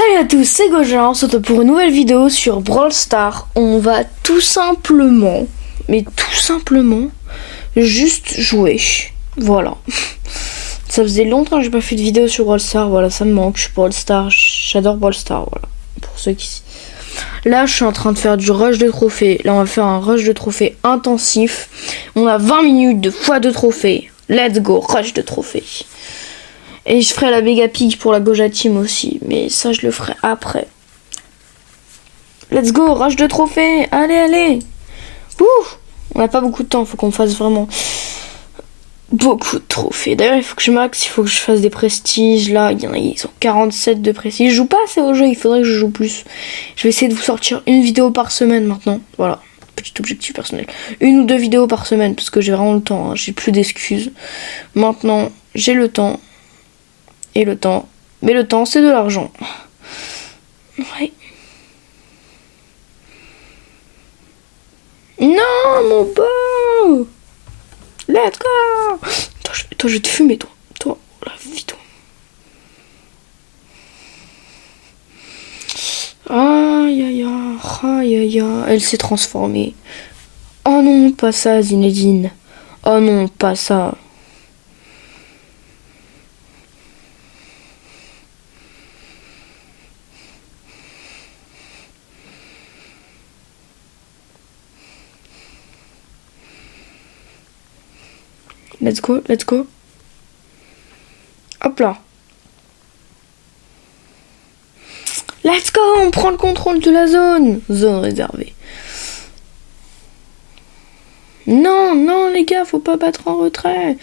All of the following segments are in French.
Salut à tous, c'est Goja, on se retrouve pour une nouvelle vidéo sur Brawl Stars. On va tout simplement, juste jouer. Voilà. Ça faisait longtemps que j'ai pas fait de vidéo sur Brawl Stars, voilà, ça me manque. Je suis Brawl Stars, j'adore Brawl Stars, voilà. Pour ceux qui... Là, je suis en train de faire du rush de trophées. Là, on va faire un rush de trophées intensif. On a 20 minutes de x2 trophées. Let's go, rush de trophées. Et je ferai la méga pig pour la Goja Team aussi. Mais ça, je le ferai après. Let's go, rush de trophées. Allez, allez. Ouh, on n'a pas beaucoup de temps. Faut qu'on fasse vraiment beaucoup de trophées. D'ailleurs, il faut que je max. Il faut que je fasse des prestiges. Là, il y en a, ils ont 47 de prestiges. Je joue pas assez au jeu. Il faudrait que je joue plus. Je vais essayer de vous sortir une vidéo par semaine maintenant. Voilà. Petit objectif personnel. Une ou deux vidéos par semaine. Parce que j'ai vraiment le temps. Hein. J'ai plus d'excuses. Maintenant, j'ai le temps. Et le temps. Mais le temps, c'est de l'argent. Ouais. Non, mon beau. Let's go. Toi, je vais te fumer, toi. Toi, la vie, toi. Aïe, aïe, aïe, aïe, aïe. Elle s'est transformée. Oh non, pas ça, Zinedine. Oh non, pas ça. Let's go, let's go. Hop là. Let's go, on prend le contrôle de la zone. Zone réservée. Non, non, les gars, faut pas battre en retrait.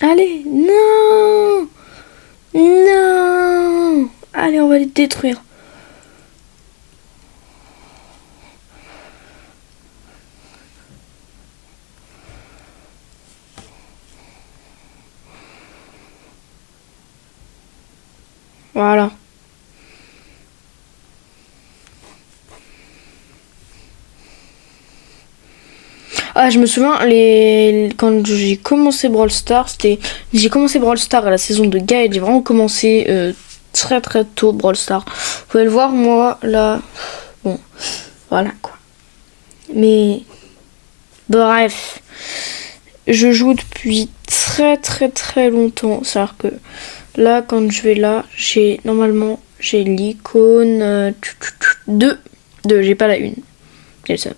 Allez, non. Non. Allez, on va les détruire. Voilà. Ah, je me souviens, quand j'ai commencé Brawl Stars, j'ai commencé Brawl Stars à la saison de Gaël. J'ai vraiment commencé très très tôt Brawl Stars. Vous pouvez le voir, moi, là... Bon, voilà, quoi. Mais... Bref. Je joue depuis très très très longtemps. C'est-à-dire que là, quand je vais là, normalement, j'ai l'icône 2. J'ai pas la 1. C'est ça.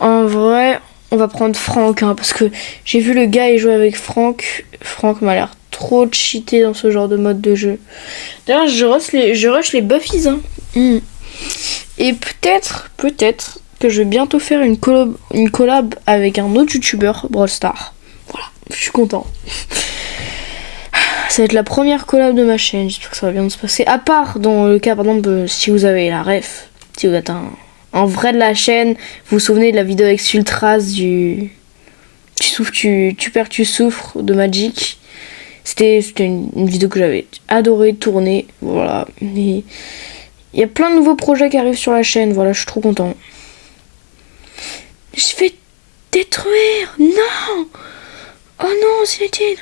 En vrai, on va prendre Franck, hein, parce que j'ai vu le gars y jouer avec Franck. Franck m'a l'air trop cheaté dans ce genre de mode de jeu. D'ailleurs, je rush les buffies. Hein. Et peut-être que je vais bientôt faire une collab avec un autre youtubeur, Brawl Stars. Voilà, je suis content. Ça va être la première collab de ma chaîne, j'espère que ça va bien se passer. À part dans le cas, par exemple, si vous avez la ref, si vous êtes un vrai de la chaîne, vous vous souvenez de la vidéo avec Sultras du... Tu perds, tu souffres de Magic. C'était une vidéo que j'avais adoré tourner. Voilà. Mais il y a plein de nouveaux projets qui arrivent sur la chaîne. Voilà, je suis trop content. Je vais détruire. Non. Oh non, Zinedine.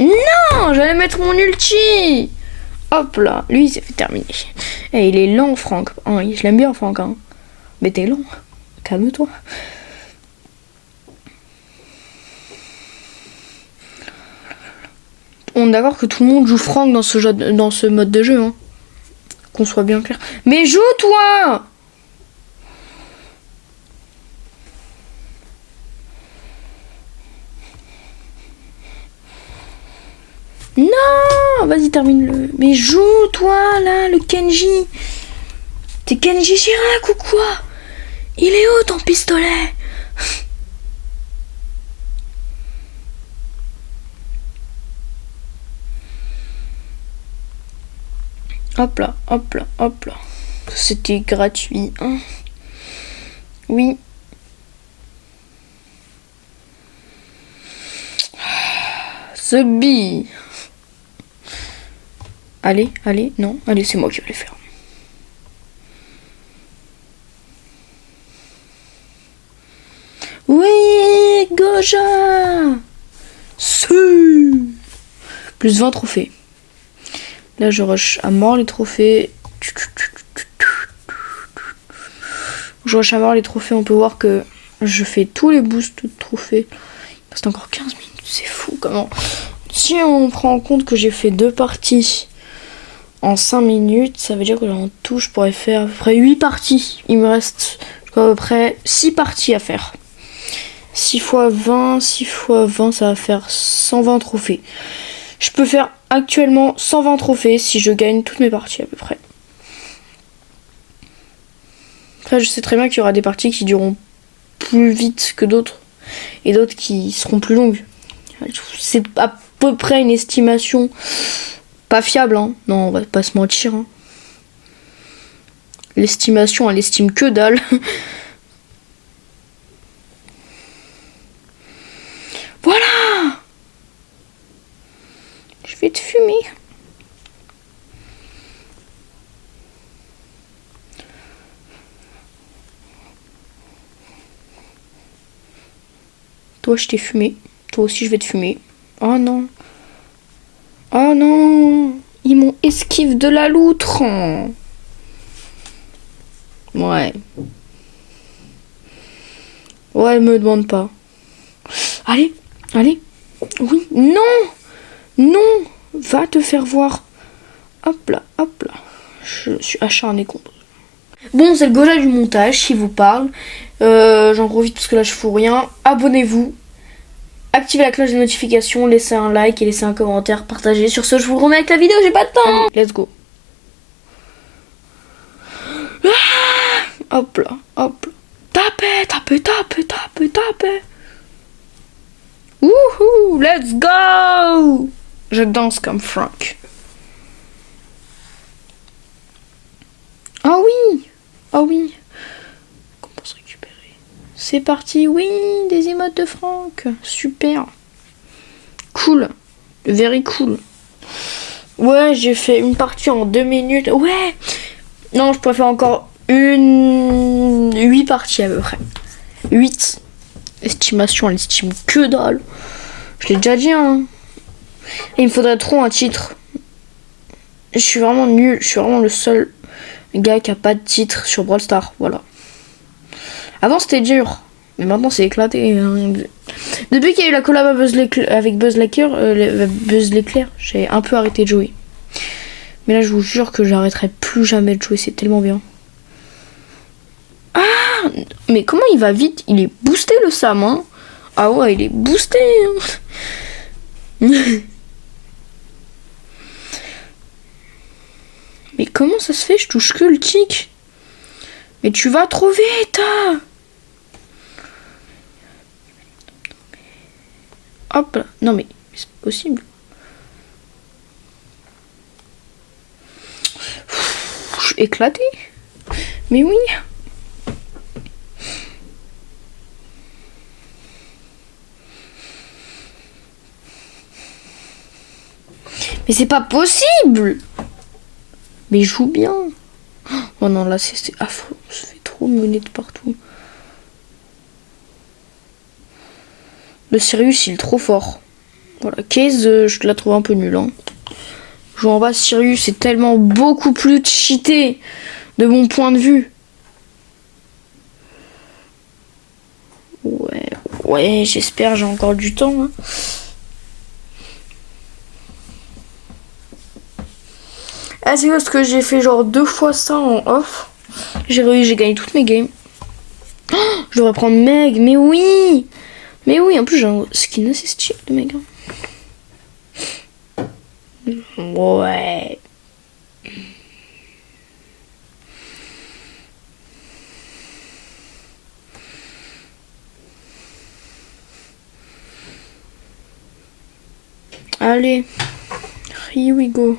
Non, j'allais mettre mon ulti. Hop là, lui il s'est fait terminer. Et il est lent, Franck. Oh, je l'aime bien, Franck. Hein. Mais t'es lent. Calme-toi. On est d'accord que tout le monde joue Franck dans ce mode de jeu. Hein. Qu'on soit bien clair. Mais joue, toi. Non, vas-y, termine-le. Mais joue, toi, là, le Kenji. T'es Kenji Girac ou quoi? Il est où, ton pistolet? Hop là, hop là, hop là. C'était gratuit, hein. Oui. The Bee. Allez, allez, non, allez, c'est moi qui vais les faire. Oui, Goja. Plus 20 trophées. Là, je rush à mort les trophées. Je rush à mort les trophées. On peut voir que je fais tous les boosts de trophées. Il reste encore 15 minutes. C'est fou comment. Si on prend en compte que j'ai fait 2 parties en 5 minutes, ça veut dire que en tout, je pourrais faire à peu près 8 parties. Il me reste à peu près 6 parties à faire. 6 fois 20, 6 fois 20, ça va faire 120 trophées. Je peux faire actuellement 120 trophées si je gagne toutes mes parties à peu près. Après, je sais très bien qu'il y aura des parties qui dureront plus vite que d'autres et d'autres qui seront plus longues. C'est à peu près une estimation pas fiable, hein. Non, on va pas se mentir, hein. L'estimation, elle estime que dalle. Voilà. Je vais te fumer. Toi, je t'ai fumé. Toi aussi, je vais te fumer. Oh non. Oh non. Ils m'ont esquive de la loutre. Ouais. Ouais, me demande pas. Allez, allez. Oui, non. Non. Va te faire voir. Hop là, hop là. Je suis acharnée contre. Bon, c'est le gola du montage qui vous parle. J'en profite parce que là je fous rien. Abonnez-vous. Activez la cloche de notification, laissez un like et laissez un commentaire, partagez. Sur ce, je vous remets avec la vidéo, j'ai pas de temps. Let's go. Ah, hop là, hop là. Tapez, tapez, tapez, tapez, tapez. Wouhou, let's go. Je danse comme Frank. Ah oui, ah oui. Comment se récupérer? C'est parti, oui, des emotes de Frank. Super. Cool. Very cool. Ouais, j'ai fait une partie en 2 minutes. Ouais. Non, je pourrais faire encore 8 parties à peu près. 8. Estimation, elle estime que dalle. Je l'ai déjà dit, hein. Et il me faudrait trop un titre. Je suis vraiment nul. Je suis vraiment le seul gars qui a pas de titre sur Brawl Stars. Voilà. Avant, c'était dur. Mais maintenant, c'est éclaté. Hein. Depuis qu'il y a eu la collab avec Buzz l'éclair, j'ai un peu arrêté de jouer. Mais là, je vous jure que j'arrêterai plus jamais de jouer. C'est tellement bien. Ah, mais comment il va vite? Il est boosté, le Sam, hein. Ah ouais, il est boosté. Hein. Mais comment ça se fait? Je touche que le tic. Mais tu vas trop vite. Hop là. Non mais c'est pas possible. Je suis éclatée. Mais oui. Mais c'est pas possible. Mais il joue bien. Oh non, là c'est affreux. On se fait trop mener de partout. Le Sirius, il est trop fort. Voilà, Case, je la trouve un peu nulle. Hein. Jouer en bas, Sirius, c'est tellement beaucoup plus cheaté de mon point de vue. Ouais, j'espère, j'ai encore du temps. Hein. Ah, c'est parce que j'ai fait genre 2 fois ça en off. J'ai gagné toutes mes games. Oh, je devrais prendre Meg, mais oui! Mais oui, en plus j'ai un skin assez stylé de Meg. Ouais. Allez, here we go.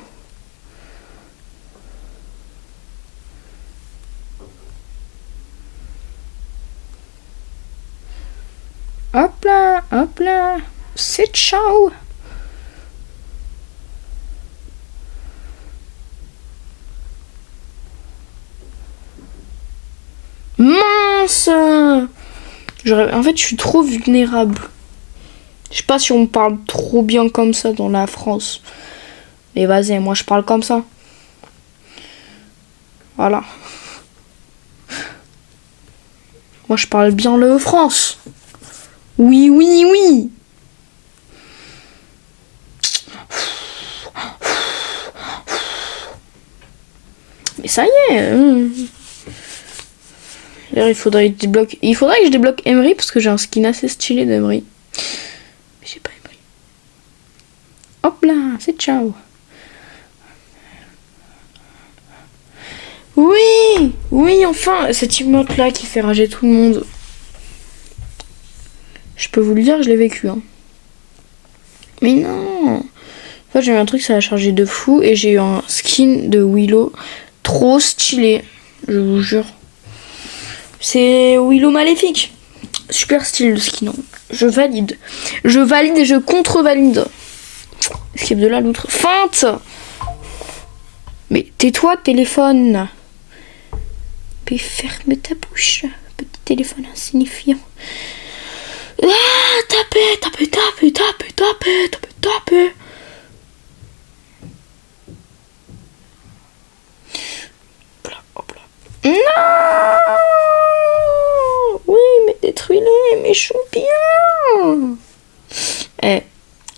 Hop là, c'est ciao. Mince. En fait, je suis trop vulnérable. Je sais pas si on me parle trop bien comme ça dans la France. Mais vas-y, moi je parle comme ça. Voilà. Moi je parle bien le France. Oui, oui, oui. Mais ça y est. D'ailleurs, il faudrait que je débloque Emery parce que j'ai un skin assez stylé d'Emery. Mais j'ai pas Emery. Hop là, c'est ciao. Oui, oui, enfin, cette emote là qui fait rager tout le monde. Je peux vous le dire, je l'ai vécu. Hein. Mais non. En fait, j'ai eu un truc, ça a chargé de fou et j'ai eu un skin de Willow trop stylé. Je vous jure. C'est Willow maléfique. Super style le skin. Hein. Je valide. Je valide et je contre-valide. Escape de là, l'autre. Feinte. Mais tais-toi, téléphone. Mais ferme ta bouche. Petit téléphone insignifiant. Ah, tapez. Hop là. Non. Oui, mais détruis-les, mes champions. Eh,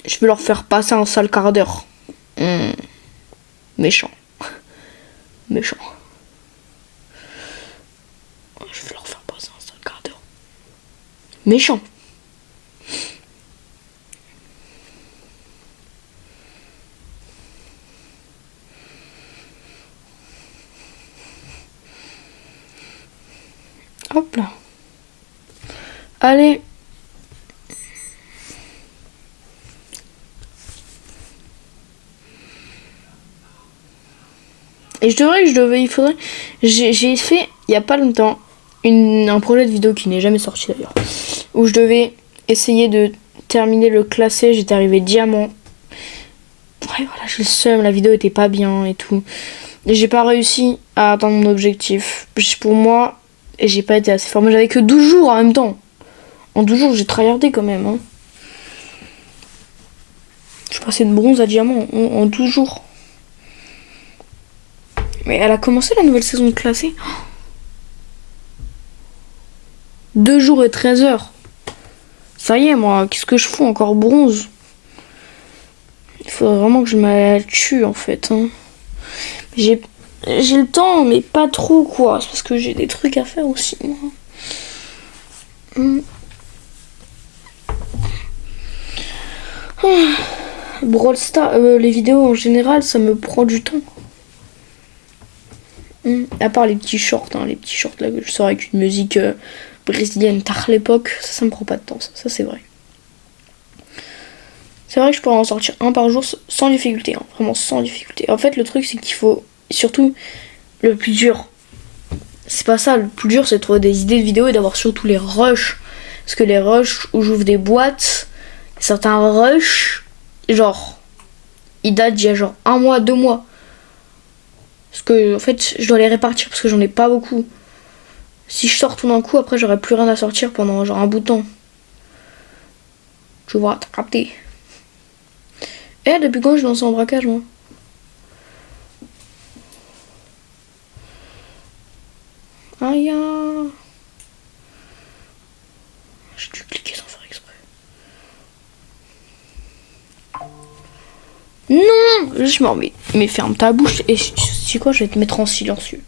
je vais leur faire passer un sale quart d'heure. Méchant. Méchant. Je vais leur faire passer un sale quart d'heure. Méchant. Hop là. Allez. Et il faudrait. J'ai fait, il y a pas longtemps, un projet de vidéo qui n'est jamais sorti d'ailleurs, où je devais essayer de terminer le classé, j'étais arrivé diamant. Ouais, voilà, j'ai le seum, la vidéo était pas bien et tout. Et j'ai pas réussi à atteindre mon objectif. Pour moi, et j'ai pas été assez fort. Moi, j'avais que 12 jours en même temps. En 12 jours, j'ai tryhardé quand même. Hein. Je suis passé de bronze à diamant en 12 jours. Mais elle a commencé la nouvelle saison de classé. 2 jours et 13 heures. Ça y est, moi, qu'est-ce que je fous encore bronze? Il faudrait vraiment que je me tue, en fait. Hein. J'ai le temps, mais pas trop, quoi. C'est parce que j'ai des trucs à faire aussi, moi. Brawl Stars, les vidéos en général, ça me prend du temps. À part les petits shorts, hein, les petits shorts là que je sors avec une musique brésilienne tard l'époque, ça me prend pas de temps, ça c'est vrai. C'est vrai que je pourrais en sortir un par jour sans difficulté, hein, vraiment sans difficulté. En fait, le truc c'est qu'il faut, surtout, le plus dur, c'est pas ça, le plus dur c'est de trouver des idées de vidéos et d'avoir surtout les rushs. Parce que les rushs où j'ouvre des boîtes, certains rushs, genre, ils datent d'il y a genre 1 mois, 2 mois. Parce que en fait je dois les répartir parce que j'en ai pas beaucoup. Si je sors tout d'un coup, après j'aurai plus rien à sortir pendant genre un bout de temps. Tu vois, t'as capté. Eh, depuis quand je lance en braquage moi? Aïe. J'ai dû cliquer sans faire exprès. Non, je m'en remets. Mais ferme ta bouche et tu sais quoi, je vais te mettre en silencieux.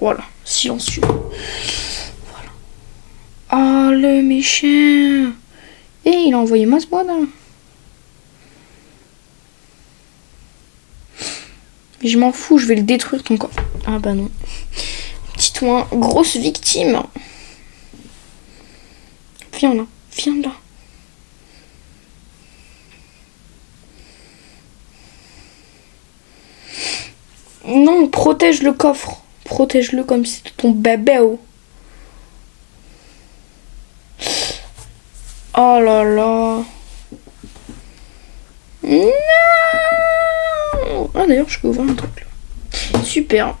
Voilà, silencieux. Voilà. Oh le méchant. Et il a envoyé ma squad. Hein. Mais je m'en fous, je vais le détruire ton corps. Ah bah non. Petite ouin, grosse victime. Viens là, viens là. Non, protège le coffre. Protège-le comme si c'était ton bébé. Oh là là. Non. Ah d'ailleurs, je peux ouvrir un truc là. Super.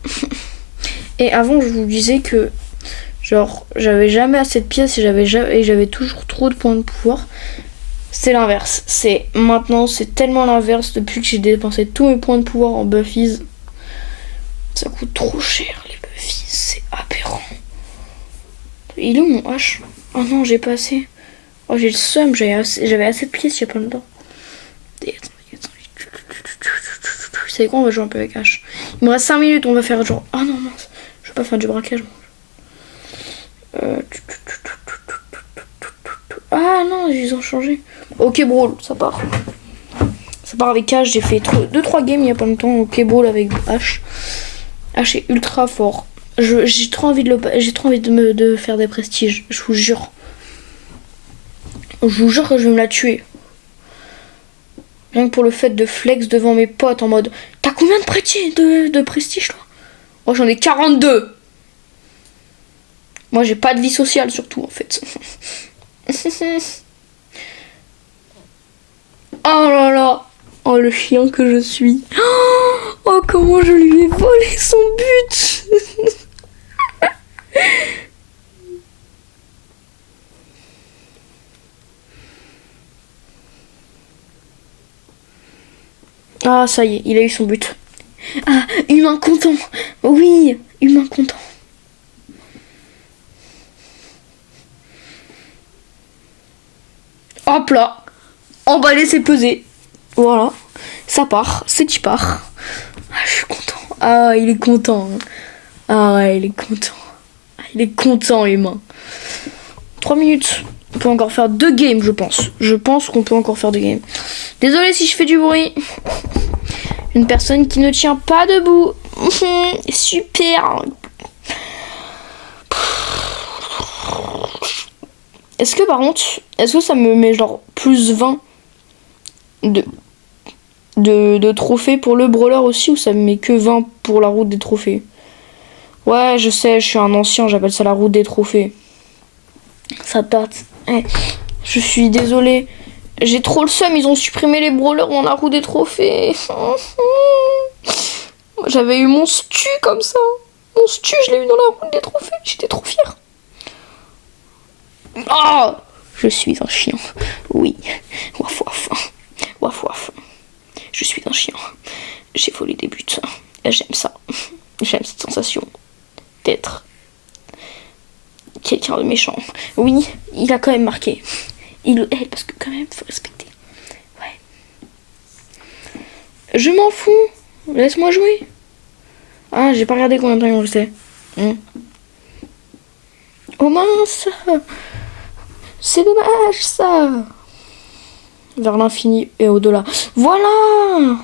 Et avant, je vous disais que genre j'avais jamais assez de pièces et j'avais toujours trop de points de pouvoir. C'est l'inverse. Maintenant, c'est tellement l'inverse depuis que j'ai dépensé tous mes points de pouvoir en Buffies. Ça coûte trop cher les Buffies, c'est aberrant. Il est où mon H? Oh non, j'ai pas assez. Oh, j'ai le seum, j'avais assez de pièces il y a pas longtemps. Vous savez quoi, on va jouer un peu avec H. Il me reste 5 minutes, on va faire genre... Ah non, mince, je vais pas faire du braquage. Ah non, ils ont changé. Ok, Brawl, ça part. Ça part avec H, j'ai fait 2-3 games il y a pas longtemps. Ok, Brawl avec H. H est ultra fort. J'ai trop envie de faire des prestiges, je vous jure. Je vous jure que je vais me la tuer. Rien que pour le fait de flex devant mes potes en mode t'as combien de prestige toi? Oh, j'en ai 42. Moi j'ai pas de vie sociale surtout en fait. Oh là là. Oh le chien que je suis. Oh comment je lui ai volé son but. Ah ça y est, il a eu son but. Ah, humain content. Oui, humain content. Hop là. Emballé, c'est pesé. Voilà. Ça part. C'est qui part. Ah, je suis content. Ah, il est content. Ah ouais, il est content. Il est content, humain. 3 minutes. On peut encore faire 2 games, je pense. Je pense qu'on peut encore faire 2 games. Désolé si je fais du bruit. Une personne qui ne tient pas debout. Super. Est-ce que par contre, est-ce que ça me met genre plus 20 de trophées pour le brawler aussi, ou ça me met que 20 pour la route des trophées? Ouais, je sais, je suis un ancien, j'appelle ça la route des trophées. Ça date. Je suis désolée. J'ai trop le seum, ils ont supprimé les brawlers dans la roue des trophées. J'avais eu mon stu comme ça. Mon stu, je l'ai eu dans la roue des trophées. J'étais trop fière. Oh, je suis un chien. Oui. Waf waf. Waf waf. Je suis un chien. J'ai volé des buts. J'aime ça. J'aime cette sensation d'être quelqu'un de méchant. Oui, il a quand même marqué. Il le aide parce que quand même, faut respecter. Ouais. Je m'en fous. Laisse-moi jouer. Ah, j'ai pas regardé combien de temps il restait. Oh mince. C'est dommage ça. Vers l'infini et au-delà. Voilà.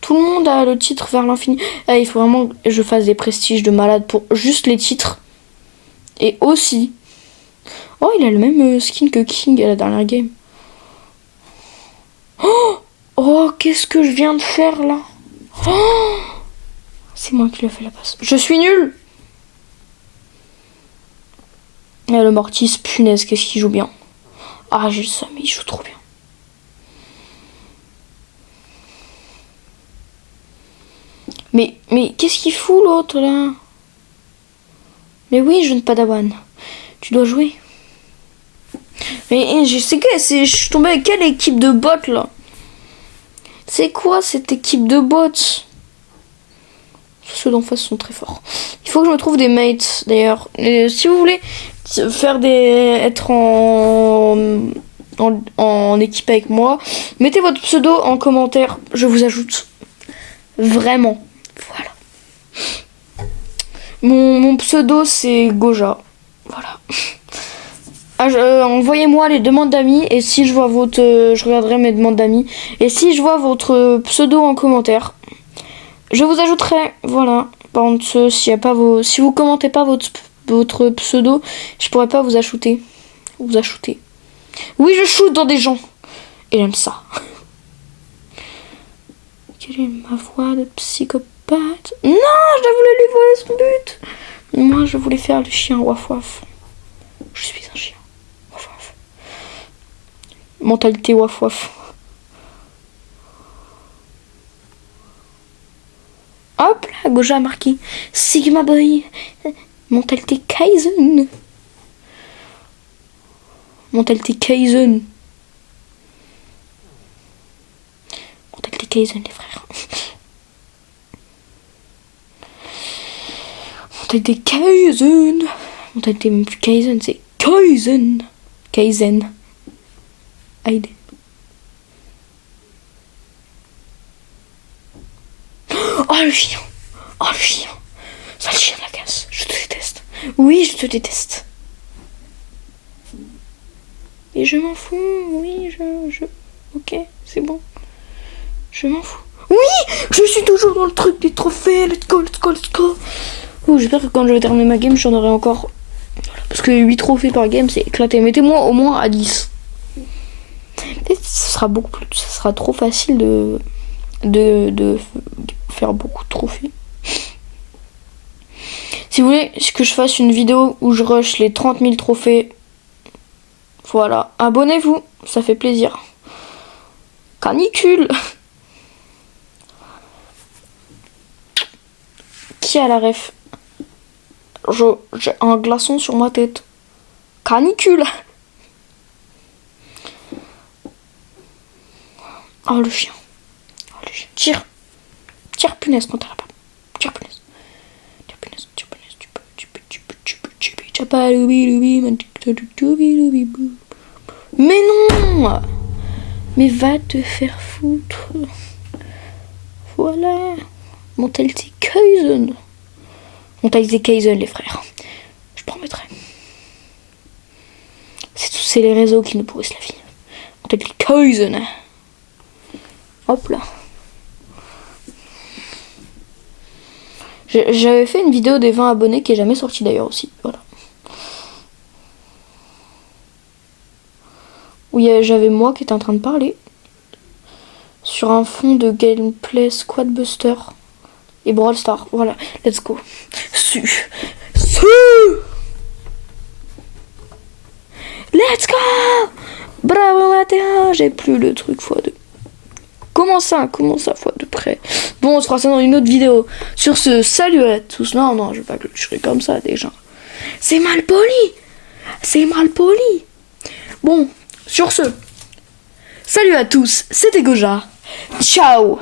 Tout le monde a le titre vers l'infini. Il faut vraiment que je fasse des prestiges de malade pour juste les titres. Et aussi... Oh, il a le même skin que King à la dernière game. Oh, qu'est-ce que je viens de faire là? Oh, c'est moi qui lui ai fait la passe. Je suis nulle. Et le Mortis, punaise, qu'est-ce qu'il joue bien. Ah, j'ai le seum, mais il joue trop bien. Mais qu'est-ce qu'il fout l'autre là? Mais oui, jeune padawan. Tu dois jouer. Mais je sais que je suis tombée avec quelle équipe de bots là? C'est quoi cette équipe de bots? Ceux d'en face sont très forts. Il faut que je me trouve des mates d'ailleurs. Si vous voulez faire être en équipe avec moi, mettez votre pseudo en commentaire. Je vous ajoute. Vraiment. Voilà. Mon pseudo c'est Goja. Voilà. Envoyez-moi les demandes d'amis et si je vois votre... je regarderai mes demandes d'amis. Et si je vois votre pseudo en commentaire, je vous ajouterai. Voilà. Par contre, si vous commentez pas votre pseudo, je pourrais pas vous ajouter. Oui, je shoot dans des gens. Et j'aime ça. Quelle est ma voix de psychopathe? Non, je voulais lui voler son but. Moi, je voulais faire le chien waf waf. Je suis un chien. Waf waf. Mentalité waf waf. Hop là, Goja a marqué. Sigma Boy. Mentalité Kaizen. Mentalité Kaizen. Kaizen, les frères. Mentalité Kaizen. Mentalité même plus Kaizen, c'est Kaizen. Kaizen. Aide. Oh le chien. Oh le chien. Sale chien de la casse. Je te déteste. Oui, je te déteste. Et je m'en fous. Oui, je... Ok, c'est bon. Je m'en fous. Oui, je suis toujours dans le truc des trophées. Let's go, let's go, let's go. Oh, j'espère que quand je vais terminer ma game, j'en aurai encore. Voilà, parce que 8 trophées par game, c'est éclaté. Mettez-moi au moins à 10. Peut-être que ce sera beaucoup plus. Ce sera trop facile de faire beaucoup de trophées. Si vous voulez que je fasse une vidéo où je rush les 30 000 trophées, voilà, abonnez-vous, ça fait plaisir. Canicule. Qui a la ref? J'ai un glaçon sur ma tête. Canicule. Oh le chien. Oh le chien. Tire. Tire punaise quand t'as la balle. Tire punaise. Tire punaise. Tire punaise. Tu peux. Mais non. Mais va te faire foutre. Voilà. Mentalité Kaizen. Mentalité Kaizen, les frères. Je promettrai. C'est les réseaux qui nous pourrissent la vie. Mentalité Kaizen. Hop là. J'avais fait une vidéo des 20 abonnés qui est jamais sortie d'ailleurs aussi. Voilà. Où j'avais moi qui était en train de parler. Sur un fond de gameplay Squad Buster. Et Brawl Stars, voilà, let's go. Let's go. Bravo Mathéo, j'ai plus le truc x2. Comment ça x2 près. Bon, on se fera ça dans une autre vidéo. Sur ce, salut à tous. Non, je vais pas clôturer comme ça déjà. C'est mal poli. Bon, sur ce, salut à tous, c'était Goja. Ciao.